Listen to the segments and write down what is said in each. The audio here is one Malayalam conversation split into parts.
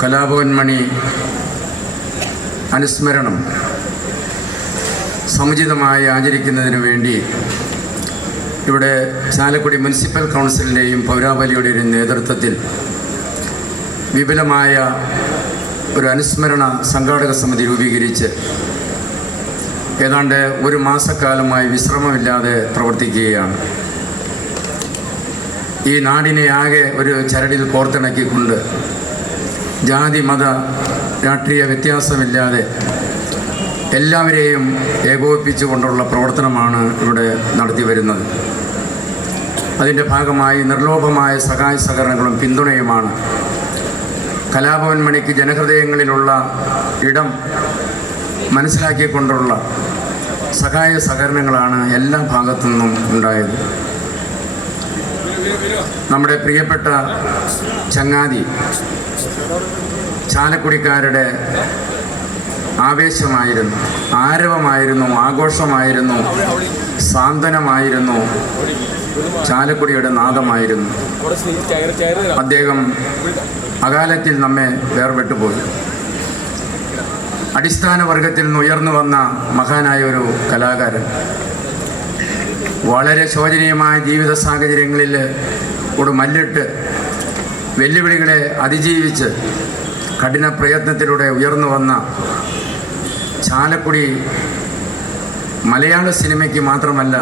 കലാഭവൻ മണി അനുസ്മരണം സമുചിതമായി ആചരിക്കുന്നതിന് വേണ്ടി ഇവിടെ ചാലക്കുടി മുനിസിപ്പൽ കൗൺസിലിന്റെയും പൗരാബലിയുടെയും നേതൃത്വത്തിൽ വിപുലമായ ഒരു അനുസ്മരണ സംഘാടക സമിതി രൂപീകരിച്ച് ഏതാണ്ട് ഒരു മാസക്കാലമായി വിശ്രമമില്ലാതെ പ്രവർത്തിക്കുകയാണ്. ഈ നാടിനെ ആകെ ഒരു ചരടിൽ കോർത്തിണക്കിക്കൊണ്ട് ജാതി മത രാഷ്ട്രീയ വ്യത്യാസമില്ലാതെ എല്ലാവരെയും ഏകോപിപ്പിച്ചുകൊണ്ടുള്ള പ്രവർത്തനമാണ് ഇവിടെ നടത്തി വരുന്നത്. അതിന്റെ ഭാഗമായി നിർലോഭമായ സഹായ സഹകരണങ്ങളും പിന്തുണയുമാണ്. കലാഭവൻ മണിക്ക് ജനഹൃദയങ്ങളിലുള്ള ഇടം മനസ്സിലാക്കിക്കൊണ്ടുള്ള സഹായ സഹകരണങ്ങളാണ് എല്ലാ ഭാഗത്തു നിന്നും ഉണ്ടായത്. നമ്മുടെ പ്രിയപ്പെട്ട ചങ്ങാതി ചാലക്കുടിക്കാരുടെ ആവേശമായിരുന്നു ആരവമായിരുന്നു ആഘോഷമായിരുന്നു സാന്ത്വനമായിരുന്നു ചാലക്കുടിയുടെ നാദമായിരുന്നു. അദ്ദേഹം അകാലത്തിൽ നമ്മെ വേർപെട്ടുപോയി. അടിസ്ഥാന വർഗത്തിൽ നിന്ന് ഉയർന്നു വന്ന മഹാനായ ഒരു കലാകാരൻ. വളരെ ശോചനീയമായ ജീവിത സാഹചര്യങ്ങളിൽ കൂടെ മല്ലിട്ട് വെല്ലുവിളികളെ അതിജീവിച്ച് കഠിന പ്രയത്നത്തിലൂടെ ഉയർന്നു വന്ന ചാലക്കുടി മലയാള സിനിമയ്ക്ക് മാത്രമല്ല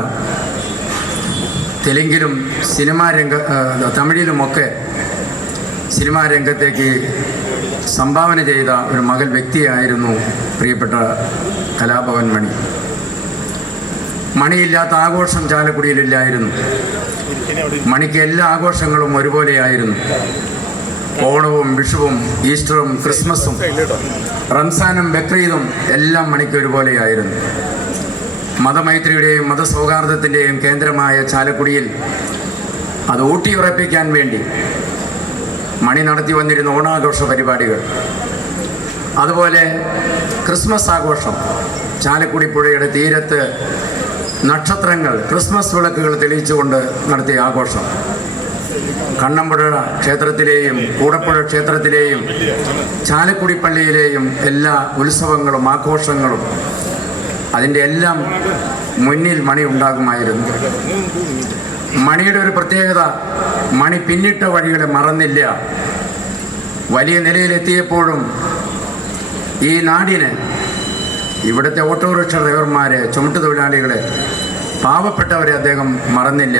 തെലുങ്കിലും സിനിമാ രംഗ തമിഴിലുമൊക്കെ സിനിമാ രംഗത്തേക്ക് സംഭാവന ചെയ്ത ഒരു മകൾ വ്യക്തിയായിരുന്നു പ്രിയപ്പെട്ട കലാഭവൻ മണി. മണിയില്ലാത്ത ആഘോഷം ചാലക്കുടിയിലില്ലായിരുന്നു. മണിക്ക് എല്ലാ ആഘോഷങ്ങളും ഒരുപോലെയായിരുന്നു. ഓണവും വിഷുവും ഈസ്റ്ററും ക്രിസ്മസും റംസാനും ബക്രീദും എല്ലാം മണിക്ക് ഒരുപോലെയായിരുന്നു. മതമൈത്രിയുടെയും മതസൗഹാർദ്ദത്തിന്റെയും കേന്ദ്രമായ ചാലക്കുടിയിൽ അത് ഊട്ടിയുറപ്പിക്കാൻ വേണ്ടി മണി നടത്തി വന്നിരുന്ന ഓണാഘോഷ പരിപാടികൾ. അതുപോലെ ക്രിസ്മസ് ആഘോഷം. ചാലക്കുടി പുഴയുടെ തീരത്ത് നക്ഷത്രങ്ങൾ ക്രിസ്മസ് വിളക്കുകൾ തെളിയിച്ചുകൊണ്ട് നടത്തിയ ആഘോഷം. കണ്ണമ്പുഴ ക്ഷേത്രത്തിലെയും കൂടപ്പുഴ ക്ഷേത്രത്തിലെയും ചാലക്കുടി പള്ളിയിലെയും എല്ലാ ഉത്സവങ്ങളും ആഘോഷങ്ങളും അതിന്റെ എല്ലാം മുന്നിൽ മണി ഉണ്ടാകുമായിരുന്നു. മണിയുടെ ഒരു പ്രത്യേകത മണി പിന്നിട്ട വഴികളെ മറന്നില്ല. വലിയ നിലയിലെത്തിയപ്പോഴും ഈ നാടിന് ഇവിടുത്തെ ഓട്ടോറിക്ഷ ഡ്രൈവർമാരെ ചുമട്ടുതൊഴിലാളികളെ പാവപ്പെട്ടവരെ അദ്ദേഹം മറന്നില്ല.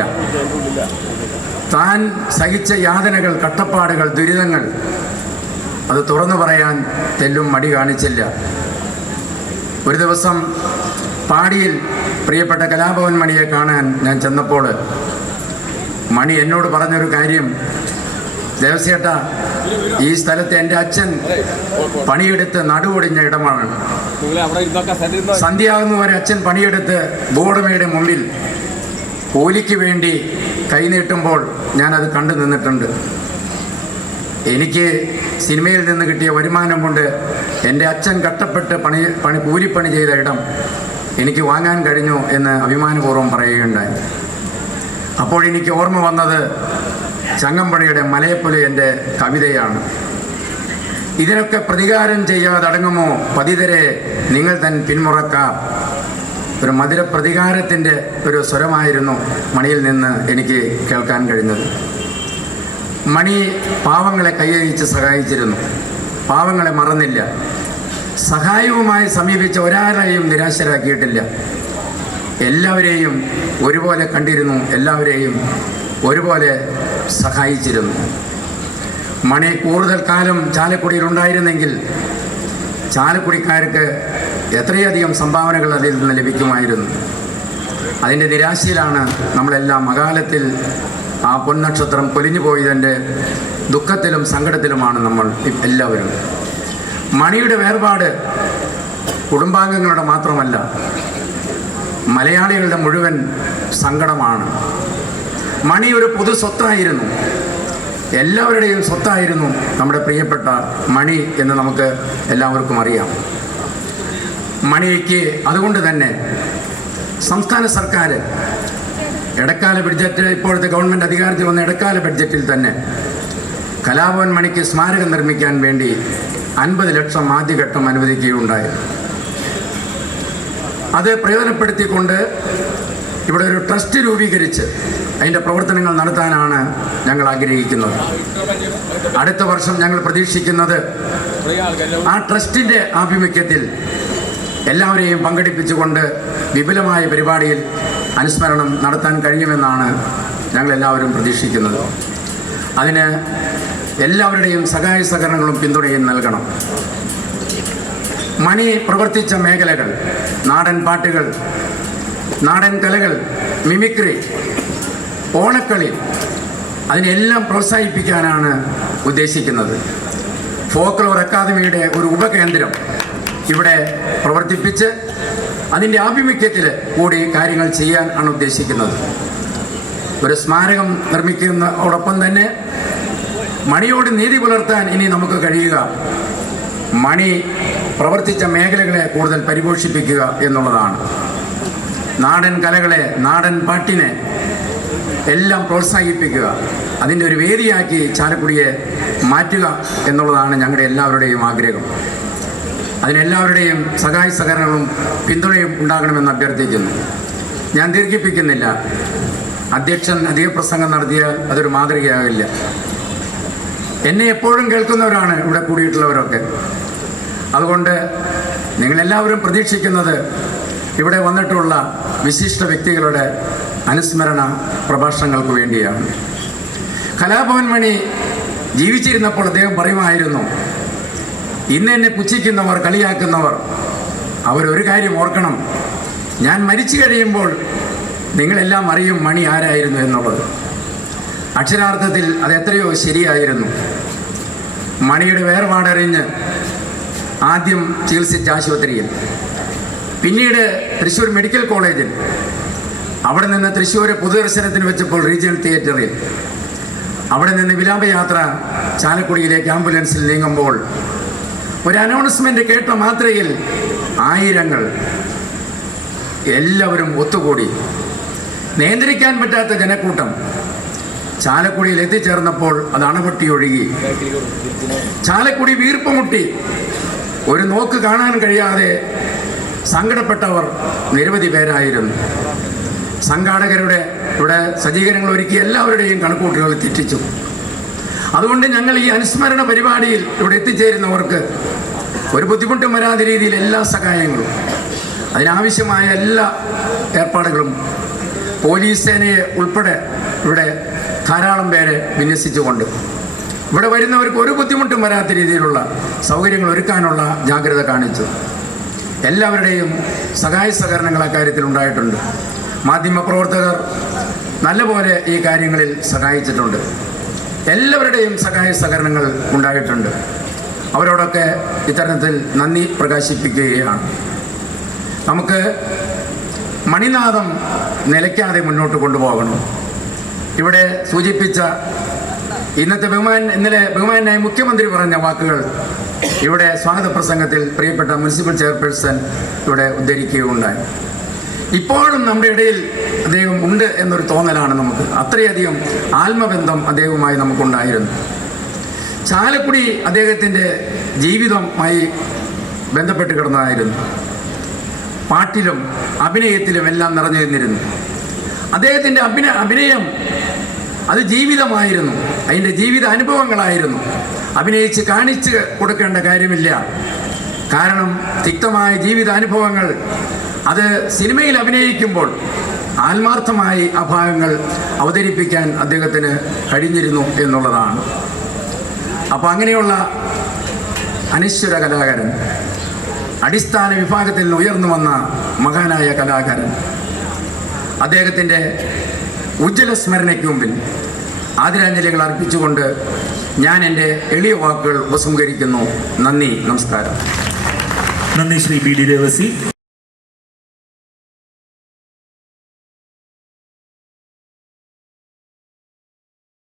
താൻ സഹിച്ച യാതനകൾ കട്ടപ്പാടുകൾ ദുരിതങ്ങൾ അത് തുറന്നു പറയാൻ തെല്ലും മടി കാണിച്ചില്ല. ഒരു ദിവസം പാടിയിൽ പ്രിയപ്പെട്ട കലാഭവൻ മണിയെ കാണാൻ ഞാൻ ചെന്നപ്പോൾ മണി എന്നോട് പറഞ്ഞൊരു കാര്യം ദേവസ്യേട്ട ഈ സ്ഥലത്ത് എന്റെ അച്ഛൻ പണിയെടുത്ത് നടുവൊടിഞ്ഞ ഇടമാണ്. ഇരുന്നോ സന്ധ്യയാകുന്നവരെ അച്ഛൻ പണിയെടുത്ത് ഭൂവുടമയുടെ മുമ്പിൽ കൂലിക്ക് വേണ്ടി കൈനീട്ടുമ്പോൾ ഞാനത് കണ്ടു നിന്നിട്ടുണ്ട്. എനിക്ക് സിനിമയിൽ നിന്ന് കിട്ടിയ വരുമാനം കൊണ്ട് എന്റെ അച്ഛൻ കട്ടപ്പെട്ട് പണി പണി കൂലിപ്പണി ചെയ്ത ഇടം എനിക്ക് വാങ്ങാൻ കഴിഞ്ഞു എന്ന് അഭിമാനപൂർവം പറയുകയുണ്ടായി. അപ്പോൾ എനിക്ക് ഓർമ്മ വന്നത് ചങ്ങമ്പണിയുടെ മലയപ്പൊലി എന്റെ കവിതയാണ്. ഇതിനൊക്കെ പ്രതികാരം ചെയ്യാതടങ്ങുമോ? പതിതരെ നിങ്ങൾ തൻ പിന്മുറക്കാർ. ഒരു മധുര പ്രതികാരത്തിന്റെ ഒരു സ്വരമായിരുന്നു മണിയിൽ നിന്ന് എനിക്ക് കേൾക്കാൻ കഴിഞ്ഞത്. മണി പാവങ്ങളെ കൈയഴിച്ച് സഹായിച്ചിരുന്നു. പാവങ്ങളെ മറന്നില്ല. സഹായവുമായി സമീപിച്ച ഒരാളെയും നിരാശരാക്കിയിട്ടില്ല. എല്ലാവരെയും ഒരുപോലെ കണ്ടിരുന്നു. എല്ലാവരെയും ഒരുപോലെ സഹായിച്ചിരുന്നു. മണി കൂടുതൽ കാലം ചാലക്കുടിയിൽ ഉണ്ടായിരുന്നെങ്കിൽ ചാലക്കുടിക്കാർക്ക് എത്രയധികം സംഭാവനകൾ അതിൽ നിന്ന് ലഭിക്കുമായിരുന്നു. അതിന്റെ നിരാശയിലാണ് നമ്മളെല്ലാം അകാലത്തിൽ ആ പൊന്നക്ഷത്രം കൊലിഞ്ഞു പോയതിന്റെ ദുഃഖത്തിലും സങ്കടത്തിലുമാണ് നമ്മൾ എല്ലാവരും. മണിയുടെ വേർപാട് കുടുംബാംഗങ്ങളുടെ മാത്രമല്ല മലയാളികളുടെ മുഴുവൻ സങ്കടമാണ്. മണി ഒരു പൊതു സ്വത്തായിരുന്നു. എല്ലാവരുടെയും സ്വത്തായിരുന്നു നമ്മുടെ പ്രിയപ്പെട്ട മണി എന്ന് നമുക്ക് എല്ലാവർക്കും അറിയാം. മണിക്ക് അതുകൊണ്ട് തന്നെ സംസ്ഥാന സർക്കാർ ഇടക്കാല ബഡ്ജറ്റ് ഇപ്പോഴത്തെ ഗവൺമെന്റ് അധികാരത്തിൽ വന്ന ഇടക്കാല ബഡ്ജറ്റിൽ തന്നെ കലാഭവൻ മണിക്ക് സ്മാരകം നിർമ്മിക്കാൻ വേണ്ടി അൻപത് ലക്ഷം ആദ്യഘട്ടം അനുവദിക്കുകയുണ്ടായി. അത് പ്രയോജനപ്പെടുത്തിക്കൊണ്ട് ഇവിടെ ഒരു ട്രസ്റ്റ് രൂപീകരിച്ച് അതിന്റെ പ്രവർത്തനങ്ങൾ നടത്താനാണ് ഞങ്ങൾ ആഗ്രഹിക്കുന്നത്. അടുത്ത വർഷം ഞങ്ങൾ പ്രതീക്ഷിക്കുന്നത് ആ ട്രസ്റ്റിന്റെ ആഭിമുഖ്യത്തിൽ എല്ലാവരെയും പങ്കെടുപ്പിച്ചുകൊണ്ട് വിപുലമായ പരിപാടിയിൽ അനുസ്മരണം നടത്താൻ കഴിയുമെന്നാണ് ഞങ്ങൾ എല്ലാവരും പ്രതീക്ഷിക്കുന്നത്. അതിന് എല്ലാവരുടെയും സഹായ സഹകരണങ്ങളും പിന്തുണയും നൽകണം. മണി പ്രവർത്തിച്ച മേഖലകൾ നാടൻ പാട്ടുകൾ നാടൻ കലകൾ മിമിക്രി ഓണക്കളി അതിനെല്ലാം പ്രോത്സാഹിപ്പിക്കാനാണ് ഉദ്ദേശിക്കുന്നത്. ഫോക്ലോർ അക്കാദമിയുടെ ഒരു ഉപകേന്ദ്രം ഇവിടെ പ്രവർത്തിപ്പിച്ച് അതിന്റെ ആഭിമുഖ്യത്തിൽ കൂടി കാര്യങ്ങൾ ചെയ്യാൻ ആണ് ഉദ്ദേശിക്കുന്നത്. ഒരു സ്മാരകം നിർമ്മിക്കുന്നതോടൊപ്പം തന്നെ മണിയോട് നീതി പുലർത്താൻ ഇനി നമുക്ക് കഴിയുക. മണി പ്രവർത്തിച്ച മേഖലകളെ കൂടുതൽ പരിപോഷിപ്പിക്കുക എന്നുള്ളതാണ്. നാടൻ കലകളെ നാടൻ പാട്ടിനെ എല്ലാം പ്രോത്സാഹിപ്പിക്കുക. അതിന്റെ ഒരു വേദിയാക്കി ചാലക്കുടിയെ മാറ്റുക എന്നുള്ളതാണ് ഞങ്ങളുടെ എല്ലാവരുടെയും ആഗ്രഹം. അതിനെല്ലാവരുടെയും സഹായ സഹകരണങ്ങളും പിന്തുണയും ഉണ്ടാകണമെന്ന് അഭ്യർത്ഥിക്കുന്നു. ഞാൻ ദീർഘിപ്പിക്കുന്നില്ല. അധ്യക്ഷൻ അധിക പ്രസംഗം നടത്തിയാൽ അതൊരു മാതൃകയാകില്ല. എന്നെ എപ്പോഴും കേൾക്കുന്നവരാണ് ഇവിടെ കൂടിയിട്ടുള്ളവരൊക്കെ. അതുകൊണ്ട് നിങ്ങളെല്ലാവരും പ്രതീക്ഷിക്കുന്നത് ഇവിടെ വന്നിട്ടുള്ള വിശിഷ്ട വ്യക്തികളുടെ അനുസ്മരണ പ്രഭാഷണങ്ങൾക്ക് വേണ്ടിയാണ്. കലാഭവൻ മണി ജീവിച്ചിരുന്നപ്പോൾ അദ്ദേഹം പറയുമായിരുന്നു ഇന്ന് എന്നെ പുച്ഛിക്കുന്നവർ കളിയാക്കുന്നവർ അവരൊരു കാര്യം ഓർക്കണം. ഞാൻ മരിച്ചു കഴിയുമ്പോൾ നിങ്ങളെല്ലാം അറിയും മണി ആരായിരുന്നു എന്നുള്ളത്. അക്ഷരാർത്ഥത്തിൽ അത് എത്രയോ ശരിയായിരുന്നു. മണിയുടെ വേർപാടറിഞ്ഞ് ആദ്യം ചികിത്സിച്ച ആശുപത്രിയിൽ. പിന്നീട് തൃശ്ശൂർ മെഡിക്കൽ കോളേജിൽ അവിടെ നിന്ന് തൃശ്ശൂർ പൊതുദർശനത്തിന് വെച്ചപ്പോൾ റീജിയണൽ തിയേറ്ററിൽ അവിടെ നിന്ന് വിലാപയാത്ര ചാലക്കുടിയിലേക്ക് ആംബുലൻസിൽ നീങ്ങുമ്പോൾ ഒരു അനൗൺസ്മെന്റ് കേട്ട മാത്രയിൽ ആയിരങ്ങൾ എല്ലാവരും ഒത്തുകൂടി. നിയന്ത്രിക്കാൻ പറ്റാത്ത ജനക്കൂട്ടം ചാലക്കുടിയിൽ എത്തിച്ചേർന്നപ്പോൾ അത് അണപൊട്ടി ഒഴുകി. ചാലക്കുടി വീർപ്പുമുട്ടി ഒരു നോക്ക് കാണാൻ കഴിയാതെ സങ്കടപ്പെട്ടവർ നിരവധി പേരായിരുന്നു. സംഘാടകരുടെ ഇവിടെ സജ്ജീകരണങ്ങൾ ഒരുക്കി എല്ലാവരുടെയും കണക്കൂട്ടുകൾ തെറ്റിച്ചു. അതുകൊണ്ട് ഞങ്ങൾ ഈ അനുസ്മരണ പരിപാടിയിൽ ഇവിടെ എത്തിച്ചേരുന്നവർക്ക് ഒരു ബുദ്ധിമുട്ടും വരാത്ത രീതിയിൽ എല്ലാ സഹായങ്ങളും അതിനാവശ്യമായ എല്ലാ ഏർപ്പാടുകളും പോലീസ് സേനയെ ഉൾപ്പെടെ ഇവിടെ ധാരാളം പേരെ വിന്യസിച്ചുകൊണ്ട് ഇവിടെ വരുന്നവർക്ക് ഒരു ബുദ്ധിമുട്ടും വരാത്ത രീതിയിലുള്ള സൗകര്യങ്ങൾ ഒരുക്കാനുള്ള ജാഗ്രത കാണിച്ചു. എല്ലാവരുടെയും സഹായ സഹകരണങ്ങൾ അക്കാര്യത്തിൽ ഉണ്ടായിട്ടുണ്ട്. മാധ്യമപ്രവർത്തകർ നല്ലപോലെ ഈ കാര്യങ്ങളിൽ സഹായിച്ചിട്ടുണ്ട്. എല്ലാവരുടെയും സഹായ സഹകരണങ്ങൾ ഉണ്ടായിട്ടുണ്ട്. അവരോടൊക്കെ ഇത്തരത്തിൽ നന്ദി പ്രകാശിപ്പിക്കുകയാണ്. നമുക്ക് മണിനാഥം നിലയ്ക്കാതെ മുന്നോട്ട് കൊണ്ടുപോകണം. ഇവിടെ സൂചിപ്പിച്ച ഇന്നത്തെ ബഹുമാൻ ഇന്നലെ ബഹുമാനായ മുഖ്യമന്ത്രി പറഞ്ഞ വാക്കുകൾ ഇവിടെ സ്വാഗത പ്രസംഗത്തിൽ പ്രിയപ്പെട്ട മുനിസിപ്പൽ ചെയർപേഴ്സൺ ഇവിടെ ഉദ്ധരിക്കുകയുണ്ടായി. ഇപ്പോഴും നമ്മുടെ ഇടയിൽ അദ്ദേഹം ഉണ്ട് എന്നൊരു തോന്നലാണ് നമുക്ക്. അത്രയധികം ആത്മബന്ധം അദ്ദേഹവുമായി നമുക്കുണ്ടായിരുന്നു. ചാലക്കുടി അദ്ദേഹത്തിന്റെ ജീവിതമായി ബന്ധപ്പെട്ട് കിടന്നതായിരുന്നു. പാട്ടിലും അഭിനയത്തിലും എല്ലാം നിറഞ്ഞു നിന്നിരുന്നു. അദ്ദേഹത്തിന്റെ അഭിനയ അഭിനയം അത് ജീവിതമായിരുന്നു. അതിന്റെ ജീവിത അനുഭവങ്ങളായിരുന്നു. അഭിനയിച്ച് കാണിച്ച് കൊടുക്കേണ്ട കാര്യമില്ല. കാരണം തിക്തമായ ജീവിതാനുഭവങ്ങൾ അത് സിനിമയിൽ അഭിനയിക്കുമ്പോൾ ആത്മാർത്ഥമായി ആ ഭാഗങ്ങൾ അവതരിപ്പിക്കാൻ അദ്ദേഹത്തിന് കഴിഞ്ഞിരുന്നു എന്നുള്ളതാണ്. അപ്പോൾ അങ്ങനെയുള്ള അനശ്വര കലാകാരൻ അടിസ്ഥാന വിഭാഗത്തിൽ നിന്ന് ഉയർന്നു വന്ന മഹാനായ കലാകാരൻ അദ്ദേഹത്തിന്റെ ഉജ്ജ്വല സ്മരണയ്ക്ക് മുമ്പിൽ ആദരാഞ്ജലികൾ അർപ്പിച്ചുകൊണ്ട് ഞാൻ എന്റെ എളിയ വാക്കുകൾ ഉപസംഹരിക്കുന്നു. നന്ദി നമസ്കാരം. നന്ദി ശ്രീ ബി ഡി ദേവസി.